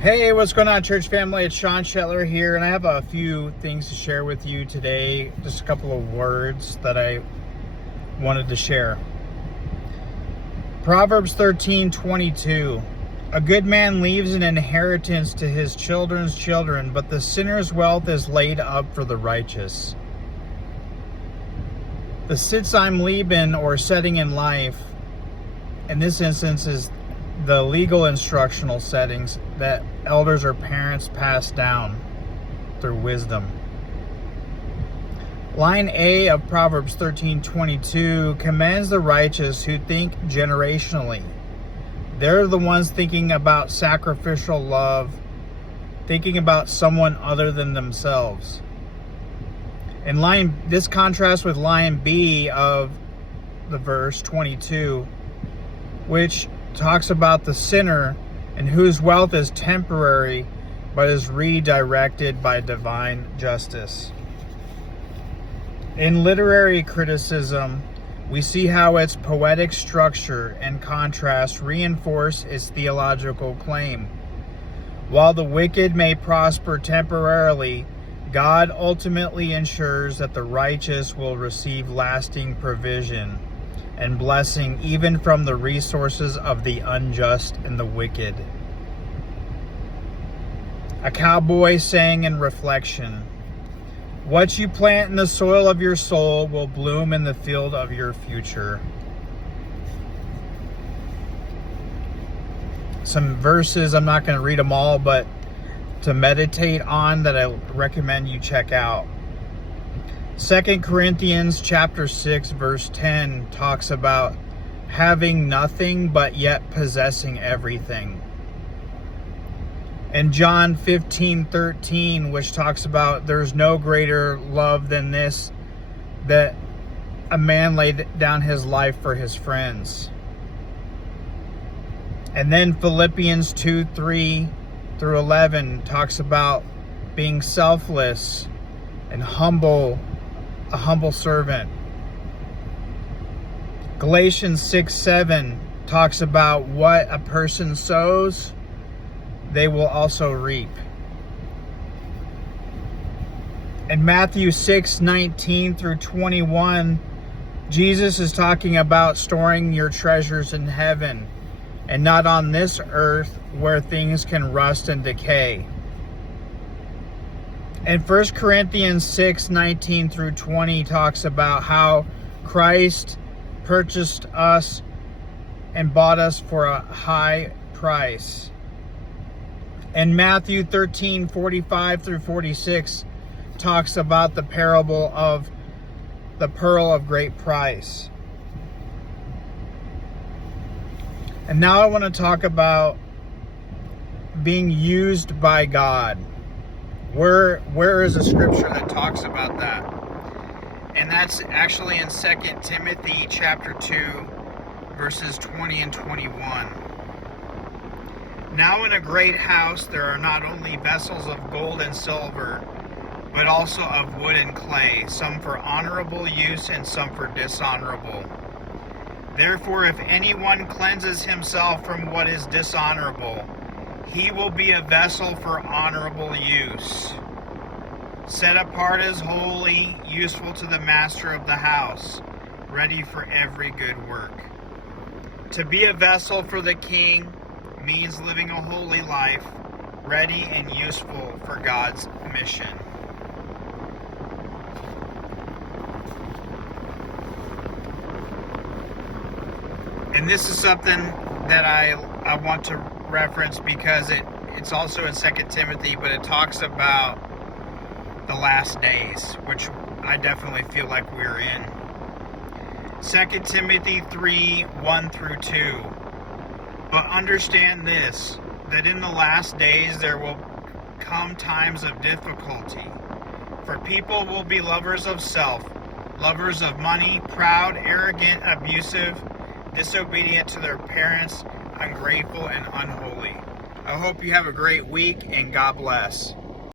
Hey, what's going on, church family? It's Sean Shetler here, and I have a few things to share with you today. Just a couple of words that I wanted to share. Proverbs 13:22. A good man leaves an inheritance to his children's children, but the sinner's wealth is laid up for the righteous. The Sitzheim Leben, or setting in life, in this instance is the legal instructional settings that elders or parents pass down through wisdom. Line A of Proverbs 13:22 commends the righteous who think generationally. They're the ones thinking about sacrificial love, thinking about someone other than themselves. And this contrasts with line B of the verse 22, which talks about the sinner and whose wealth is temporary but is redirected by divine justice. In literary criticism, we see how its poetic structure and contrast reinforce its theological claim. While the wicked may prosper temporarily, God ultimately ensures that the righteous will receive lasting provision and blessing even from the resources of the unjust and the wicked. A cowboy saying in reflection, "What you plant in the soil of your soul will bloom in the field of your future." Some verses, I'm not going to read them all, but to meditate on that I recommend you check out. 2 Corinthians chapter 6 verse 10 talks about having nothing but yet possessing everything. And John 15:13, which talks about there's no greater love than this, that a man laid down his life for his friends. And then Philippians 2:3 through 11 talks about being selfless and humble, a humble servant. Galatians 6:7 talks about what a person sows, they will also reap. In Matthew 6:19 through 21, Jesus is talking about storing your treasures in heaven and not on this earth where things can rust and decay. And 1 Corinthians 6:19 through 20 talks about how Christ purchased us and bought us for a high price. And Matthew 13:45 through 46 talks about the parable of the pearl of great price. And now I want to talk about being used by God. Where is a scripture that talks about that? And that's actually in 2 Timothy chapter 2, verses 20 and 21. Now in a great house there are not only vessels of gold and silver, but also of wood and clay, some for honorable use and some for dishonorable. Therefore, if anyone cleanses himself from what is dishonorable, he will be a vessel for honorable use, set apart as holy, useful to the master of the house, ready for every good work. To be a vessel for the king means living a holy life, ready and useful for God's mission. And this is something that I want to reference because it's also in 2 Timothy, but it talks about the last days, which I definitely feel like we're in. 2 Timothy 3:1 through 2. But understand this, that in the last days there will come times of difficulty. For people will be lovers of self, lovers of money, proud, arrogant, abusive, disobedient to their parents, ungrateful, and unholy. I hope you have a great week, and God bless.